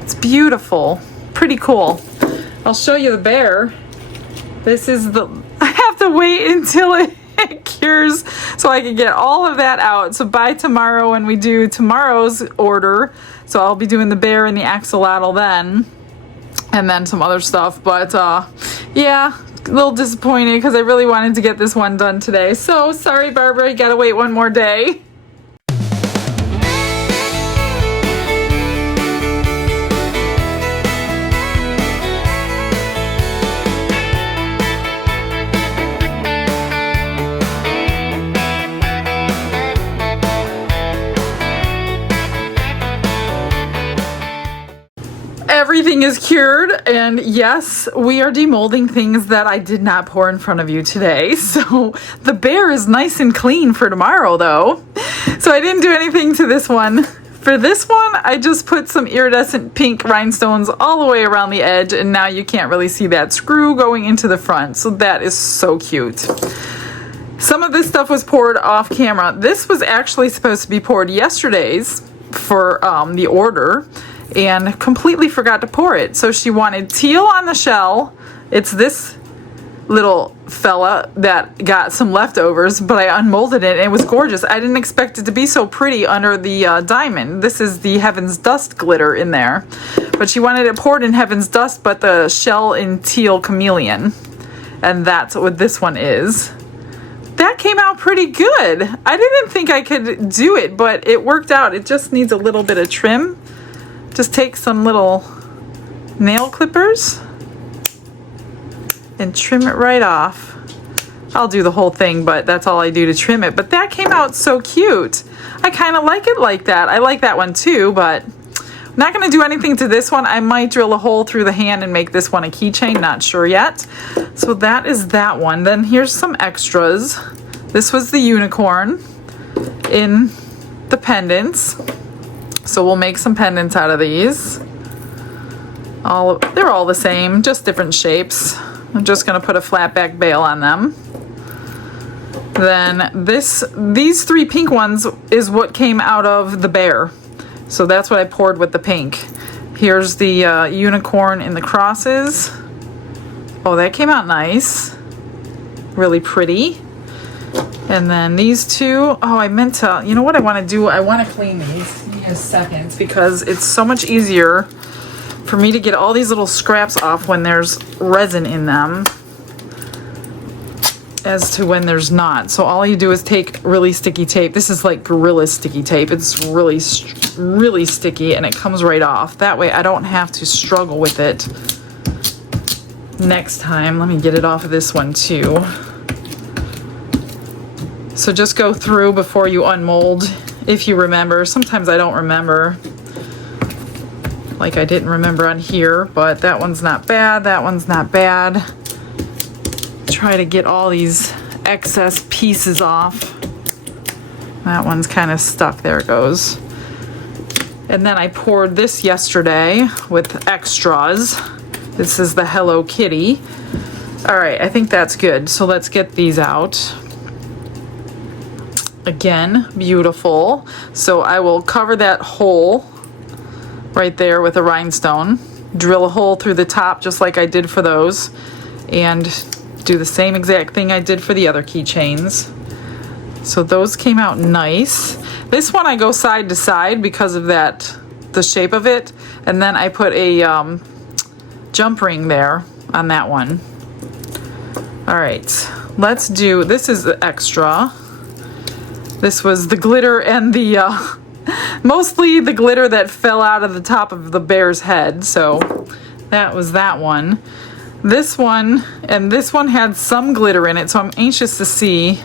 It's beautiful. Pretty cool. I'll show you the bear. This is the... I have to wait until it cures so I can get all of that out. So by tomorrow when we do tomorrow's order, so I'll be doing the bear and the axolotl then. And then some other stuff. But yeah, a little disappointed because I really wanted to get this one done today. So sorry, Barbara, you gotta wait one more day. Everything is cured, and yes, we are demolding things that I did not pour in front of you today. So the bear is nice and clean for tomorrow though. So I didn't do anything to this one. For this one, I just put some iridescent pink rhinestones all the way around the edge, and now you can't really see that screw going into the front. So that is so cute. Some of this stuff was poured off camera. This was actually supposed to be poured yesterday's for the order, and completely forgot to pour it. So she wanted teal on the shell. It's this little fella that got some leftovers, but I unmolded it and it was gorgeous. I didn't expect it to be so pretty under the diamond. This is the Heaven's Dust glitter in there. But she wanted it poured in Heaven's Dust, but the shell in teal chameleon. And that's what this one is. That came out pretty good. I didn't think I could do it, but it worked out. It just needs a little bit of trim. Just take some little nail clippers and trim it right off. I'll do the whole thing, but that's all I do to trim it. But that came out so cute. I kind of like it like that. I like that one too, but I'm not going to do anything to this one. I might drill a hole through the hand and make this one a keychain, not sure yet. So that is that one. Then here's some extras. This was the unicorn in the pendants. So we'll make some pendants out of these. They're all the same, just different shapes. I'm just going to put a flat back bail on them. Then these 3 pink ones is what came out of the bear. So that's what I poured with the pink. Here's the unicorn in the crosses. Oh, that came out nice. Really pretty. And then these 2, oh, I meant to, you know what I want to do? I want to clean these. Give me a second because it's so much easier for me to get all these little scraps off when there's resin in them as to when there's not. So all you do is take really sticky tape. This is like Gorilla sticky tape. It's really, really sticky and it comes right off. That way I don't have to struggle with it next time. Let me get it off of this one too. So just go through before you unmold if you remember. Sometimes I don't remember. Like I didn't remember on here, but that one's not bad. That one's not bad. Try to get all these excess pieces off. That one's kind of stuck. There it goes. And then I poured this yesterday with extras. This is the Hello Kitty. All right, I think that's good. So let's get these out. Again, beautiful. So I will cover that hole right there with a rhinestone. Drill a hole through the top just like I did for those. And do the same exact thing I did for the other keychains. So those came out nice. This one I go side to side because of that, the shape of it. And then I put a jump ring there on that one. All right, let's do, this is the extra. This was the glitter and the, mostly the glitter that fell out of the top of the bear's head. So that was that one. This one and this one had some glitter in it, so I'm anxious to see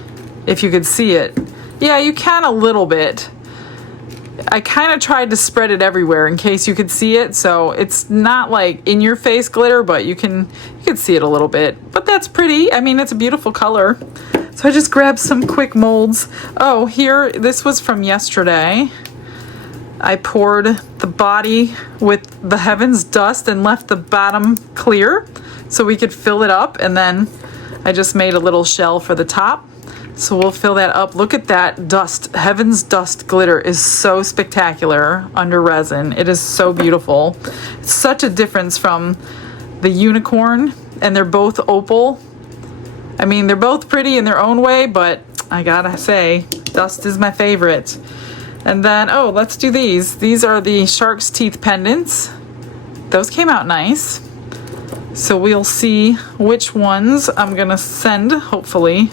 if you could see it. Yeah, you can a little bit. I kind of tried to spread it everywhere in case you could see it, so it's not like in your face glitter, but you can see it a little bit. But that's pretty. I mean, it's a beautiful color. So I just grabbed some quick molds. Oh, here, this was from yesterday. I poured the body with the Heaven's Dust and left the bottom clear so we could fill it up, and then I just made a little shell for the top. So we'll fill that up. Look at that dust. Heaven's Dust glitter is so spectacular under resin. It is so beautiful. It's such a difference from the unicorn, and they're both opal. I mean, they're both pretty in their own way, but I gotta say, dust is my favorite. And then, oh, let's do these. These are the shark's teeth pendants. Those came out nice. So we'll see which ones I'm gonna send, hopefully.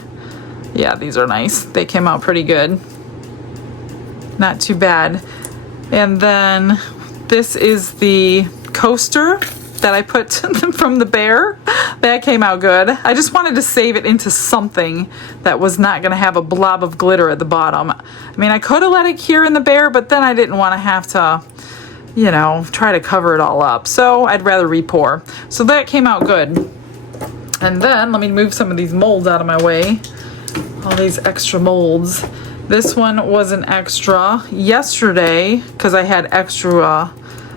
Yeah, these are nice. They came out pretty good. Not too bad. And then this is the coaster that I put from the bear. That came out good. I just wanted to save it into something that was not going to have a blob of glitter at the bottom. I mean, I could have let it cure in the bear, but then I didn't want to have to, you know, try to cover it all up. So I'd rather re-pour. So that came out good. And then let me move some of these molds out of my way. All these extra molds. This one was an extra yesterday because I had extra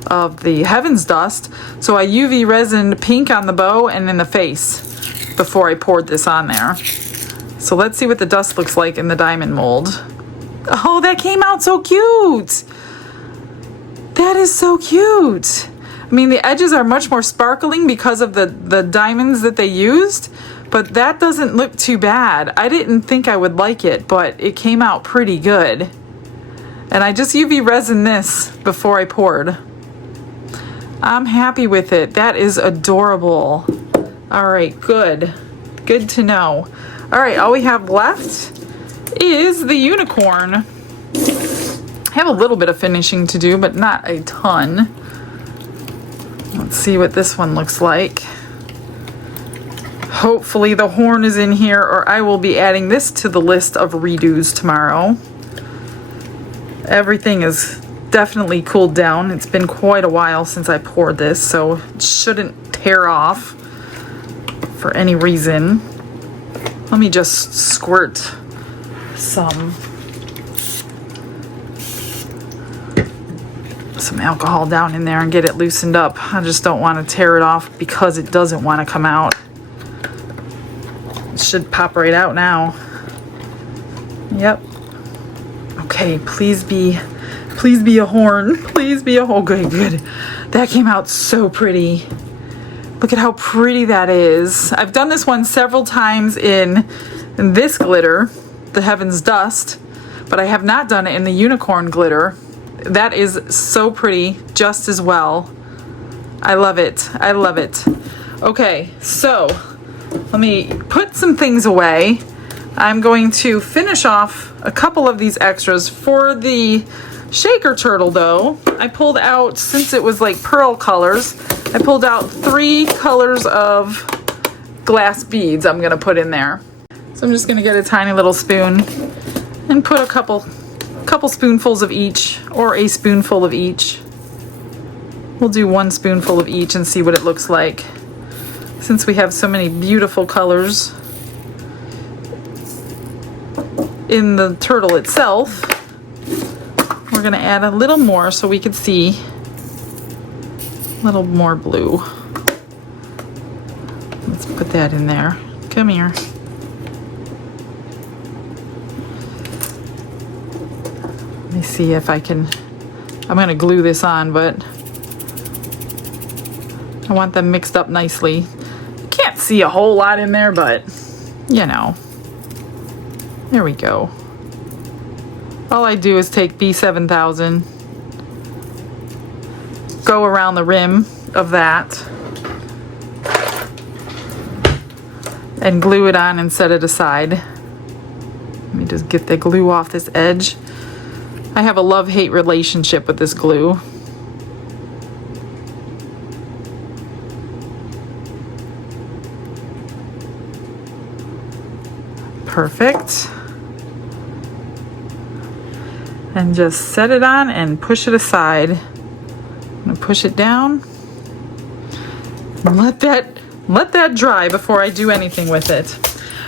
of the Heaven's Dust. So I UV resined pink on the bow and in the face before I poured this on there. So let's see what the dust looks like in the diamond mold. Oh, that came out so cute. That is so cute. I mean, the edges are much more sparkling because of the diamonds that they used, but that doesn't look too bad. I didn't think I would like it, but it came out pretty good. And I just UV resined this before I poured. I'm happy with it. That is adorable. All right, good. Good to know. All right, all we have left is the unicorn. I have a little bit of finishing to do, but not a ton. Let's see what this one looks like. Hopefully the horn is in here, or I will be adding this to the list of redos tomorrow. Everything is definitely cooled down. It's been quite a while since I poured this, so it shouldn't tear off for any reason. Let me just squirt some alcohol down in there and get it loosened up. I just don't want to tear it off because it doesn't want to come out. It should pop right out now. Yep. Okay, please be a horn. Please be a horn. Good, good. That came out so pretty. Look at how pretty that is. I've done this one several times in this glitter, the Heaven's Dust, but I have not done it in the unicorn glitter. That is so pretty, just as well. I love it. I love it. Okay, so let me put some things away. I'm going to finish off a couple of these extras. For the shaker turtle though, I pulled out, since it was like pearl colors, I pulled out 3 colors of glass beads I'm gonna put in there. So I'm just gonna get a tiny little spoon and put a couple spoonfuls of each, or a spoonful of each. We'll do 1 spoonful of each and see what it looks like. Since we have so many beautiful colors in the turtle itself, we're gonna add a little more so we can see a little more blue. Let's put that in there. Come here. Let me see if I can, I'm gonna glue this on, but I want them mixed up nicely. Can't see a whole lot in there, but you know. There we go. All I do is take B7000, go around the rim of that, and glue it on and set it aside. Let me just get the glue off this edge. I have a love-hate relationship with this glue. Perfect. And just set it on and push it aside. I'm gonna push it down and let that dry before I do anything with it.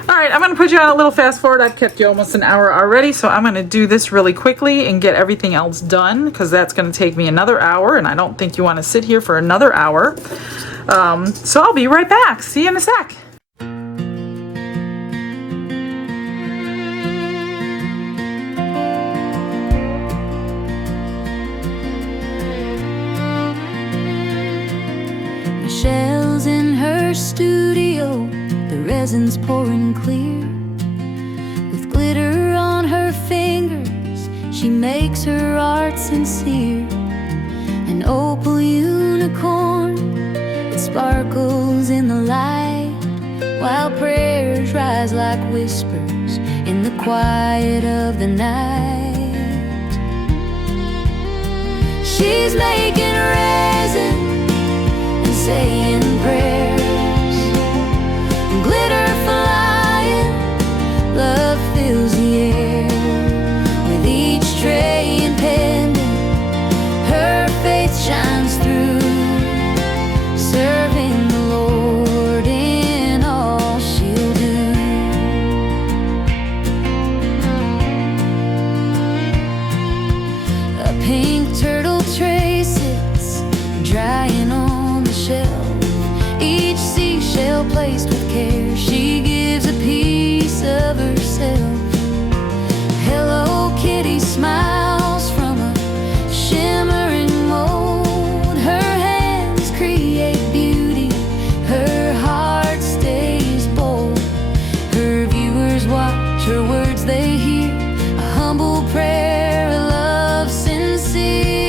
All right, I'm gonna put you on a little fast forward. I've kept you almost an hour already, so I'm gonna do this really quickly and get everything else done, because that's gonna take me another hour, and I don't think you wanna sit here for another hour. So I'll be right back. See you in a sec. Michelle's in her studio, the resin's pouring clear. With glitter on her fingers, she makes her art sincere. An opal unicorn that sparkles in the light, while prayers rise like whispers in the quiet of the night. She's making resin, saying prayers, glitter flying, love fills the air. With each tray and pendant, her faith shines through, serving the Lord in all she'll do. A pink turtle tray sits drying on the shelf, each seashell placed with care. She gives a piece of herself. Hello Kitty smiles from a shimmering mold. Her hands create beauty, her heart stays bold. Her viewers watch, her words they hear, a humble prayer, a love sincere.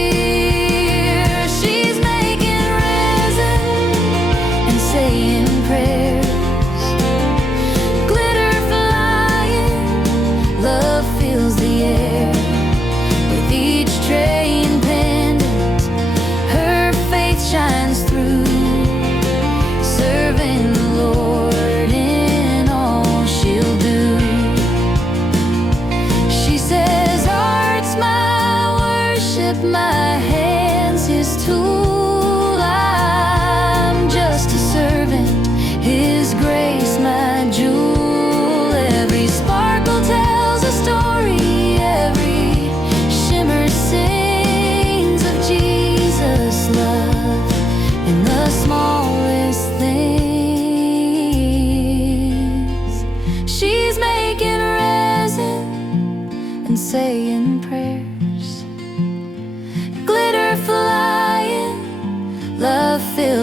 She's making resin and saying prayers, glitter flying, love fills the air.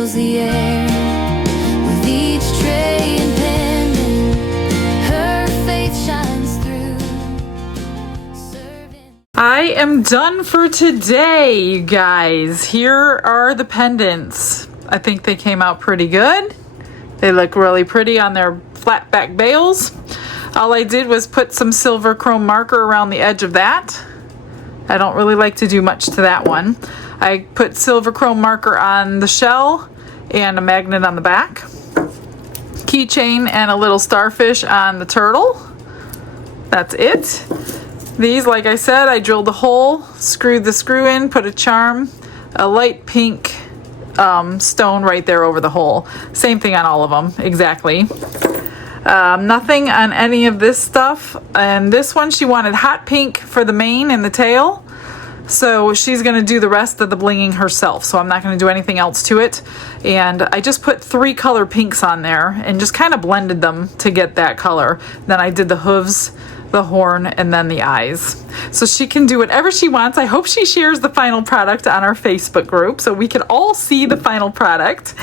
fills the air. With each tray and pendant, her faith shines through. I am done for today, you guys. Here are the pendants. I think they came out pretty good. They look really pretty on their flat back bales. All I did was put some silver chrome marker around the edge of that. I don't really like to do much to that one. I put silver chrome marker on the shell and a magnet on the back. Keychain and a little starfish on the turtle. That's it. These, like I said, I drilled a hole, screwed the screw in, put a charm, a light pink stone right there over the hole. Same thing on all of them, exactly. Nothing on any of this stuff. And this one, she wanted hot pink for the mane and the tail. So she's going to do the rest of the blinging herself. So I'm not going to do anything else to it. And I just put 3 color pinks on there and just kind of blended them to get that color. Then I did the hooves, the horn, and then the eyes. So she can do whatever she wants. I hope she shares the final product on our Facebook group so we can all see the final product.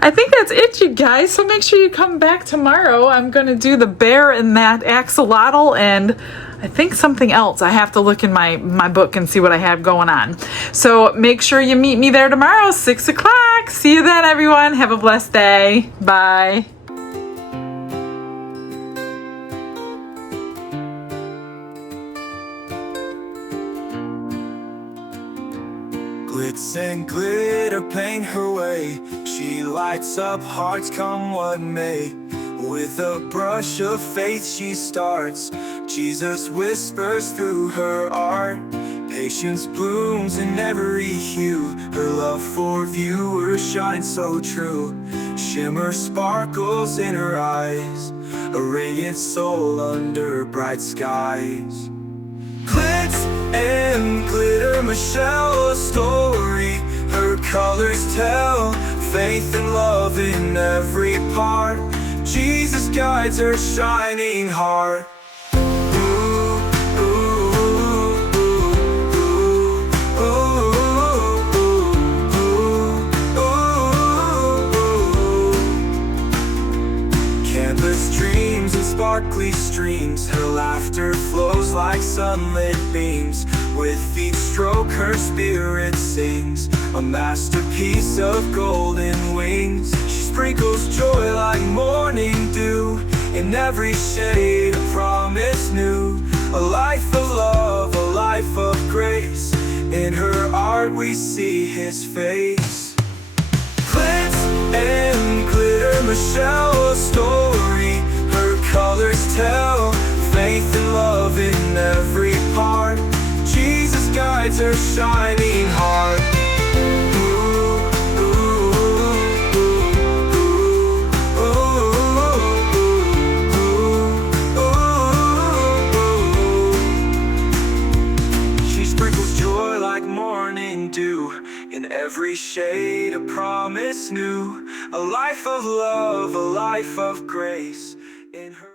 I think that's it, you guys. So make sure you come back tomorrow. I'm going to do the bear and that axolotl and I think something else. I have to look in my book and see what I have going on. So make sure you meet me there tomorrow, 6 o'clock. See you then, everyone. Have a blessed day. Bye. Glitz and glitter paint her way. She lights up hearts come what may. With a brush of faith she starts. Jesus whispers through her art. Patience blooms in every hue. Her love for viewers shines so true. Shimmer sparkles in her eyes. A radiant soul under bright skies. Glitz and glitter, Michelle, a story. Her colors tell faith and love in every part. Jesus guides her shining heart. Canvas dreams and sparkly streams. Her laughter flows like sunlit beams. With each stroke her spirit sings. A masterpiece of golden wings. She sprinkles joy like morning dew. In every shade a promise new. A life of love, a life of grace. In her art we see his face. Glitz and glitter, Michelle, a story. Her colors tell faith and love in every part. Jesus guides her shining heart. She sprinkles joy like morning dew. In every shade a promise new. A life of love, a life of grace. In her